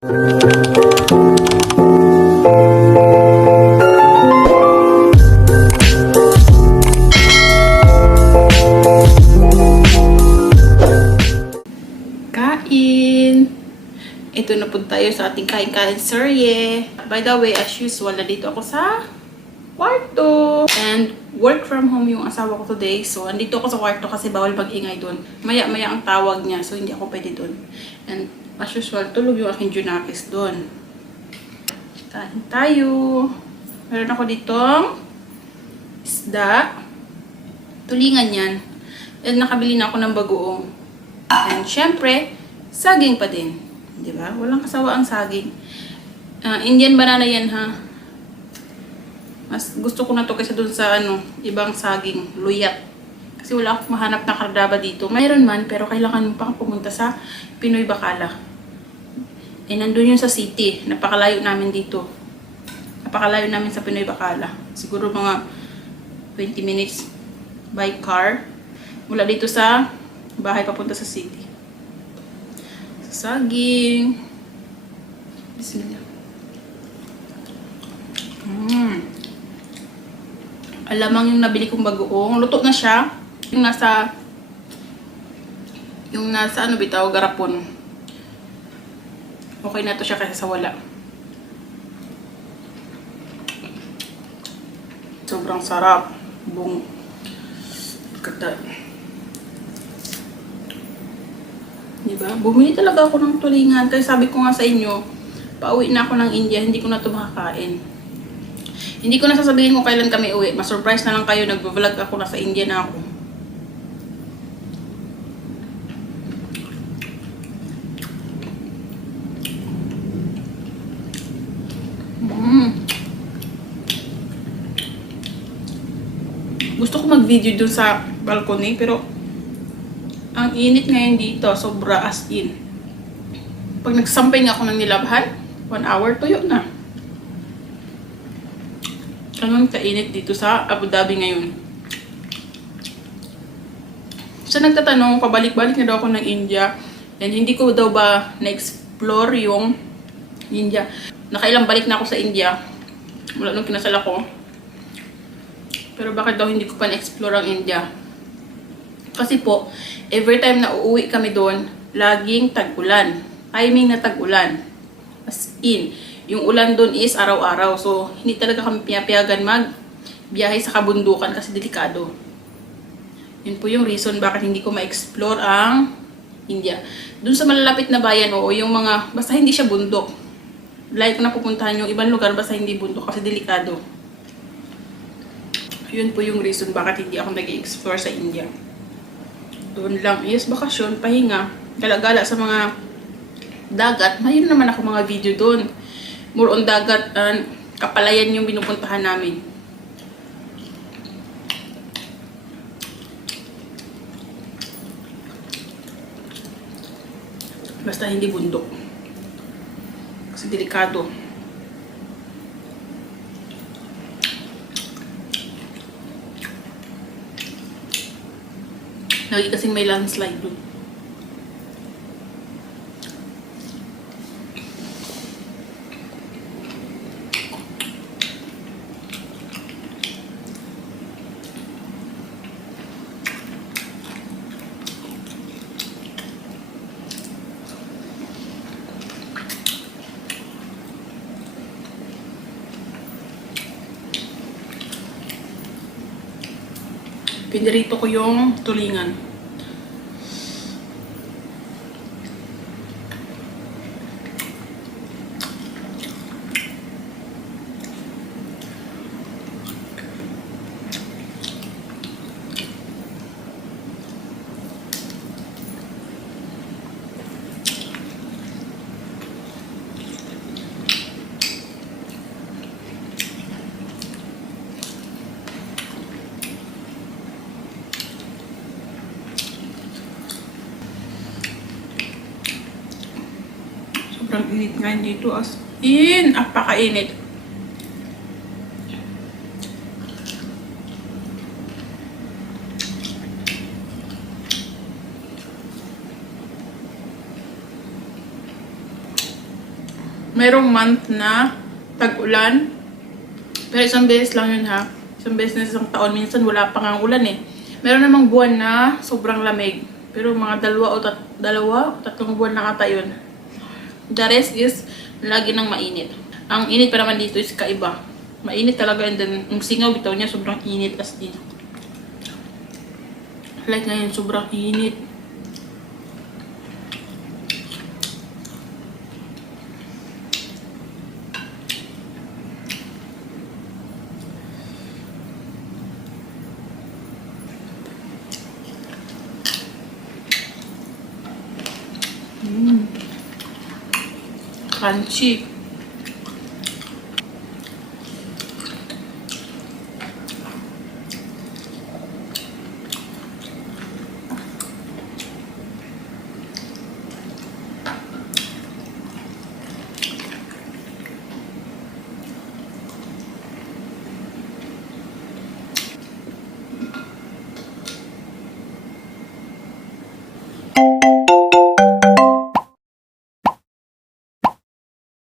Kain! Ito na po tayo sa ating kain-kain serye. By the way, as usual, nandito ako sa kwarto. And work from home yung asawa ko today. So, andito ako sa kwarto kasi bawal mag-ingay doon. Maya-maya ang tawag niya. So, hindi ako pwede doon. And as usual, tulog yung aking junakis doon. Kain tayo. Meron ako ditong isda. Tulingan yan. And nakabili na ako ng bagoong. And syempre, saging pa din. Di ba? Walang kasawa ang saging. Indian banana yan, ha? Mas gusto ko na to kaysa dun sa ibang saging, luyat. Kasi wala akong mahanap na kardaba dito. Mayroon man, pero kailangan mo pa pumunta sa Pinoy Bacala. Eh, nandun yun sa city. Napakalayo namin dito. Napakalayo namin sa Pinoy Bacala. Siguro mga 20 minutes by car. Mula dito sa bahay papunta sa city. Saging. Bismillah. Alamang yung nabili kong bagoong. Luto na siya. Yung nasa bitaw, garapon. Okay na to siya kaysa sa wala. Sobrang sarap. Kata. Diba? Bumili talaga ako ng tulingan. Kaya sabi ko nga sa inyo, pauwi na ako ng India, hindi ko na ito makakain. Hindi ko na sasabihin kung kailan kami uwi. Ma-surprise na lang kayo, nag-vlog ako, nasa India na ako. Gusto ko mag-video dun sa balcony, pero ang init ngayon dito, sobra as in. Pag nagsampay nga ako ng nilabhan, 1 hour, tuyo na. Anong kainit dito sa Abu Dhabi ngayon. Sa nagtatanong, pabalik-balik na daw ako ng India. And hindi ko daw ba na-explore yung India. Nakailang balik na ako sa India. Mula nung kinasal ako. Pero bakit daw hindi ko pa na-explore ang India? Kasi po, every time na uuwi kami doon, laging tag-ulan. Timing na tag-ulan. As in, yung ulan doon is araw-araw. So, hindi talaga kami piyapiyagan mag-biyahe sa kabundukan kasi delikado. Yun po yung reason bakit hindi ko ma-explore ang India. Doon sa malalapit na bayan, oo, yung mga, basta hindi siya bundok. Like na pupuntahan yung ibang lugar, basta hindi bundok kasi delikado. Yun po yung reason bakit hindi ako nag-explore sa India. Doon lang, yes, bakasyon, pahinga, gala-gala sa mga dagat. Mayroon naman ako mga video doon. More on dagat, Kapalayan yung binupuntahan namin. Basta hindi bundok. Kasi delikado. Lagi kasing may landslide doon. Pinirito ko yung tulingan. Sobrang init ngayon dito, as in, apakainit. Merong month na tag-ulan. Pero isang beses lang yun ha. Isang beses na isang taon. Minsan wala pa nga ulan eh. Meron namang buwan na sobrang lamig. Pero mga dalawa o tatlong buwan na ata yun. The rest is lagi nang mainit. Ang init pa naman dito is kaiba. Mainit talaga, and then yung singaw bitaw niya sobrang init as din. Like ngayon, sobrang init. Crunchy.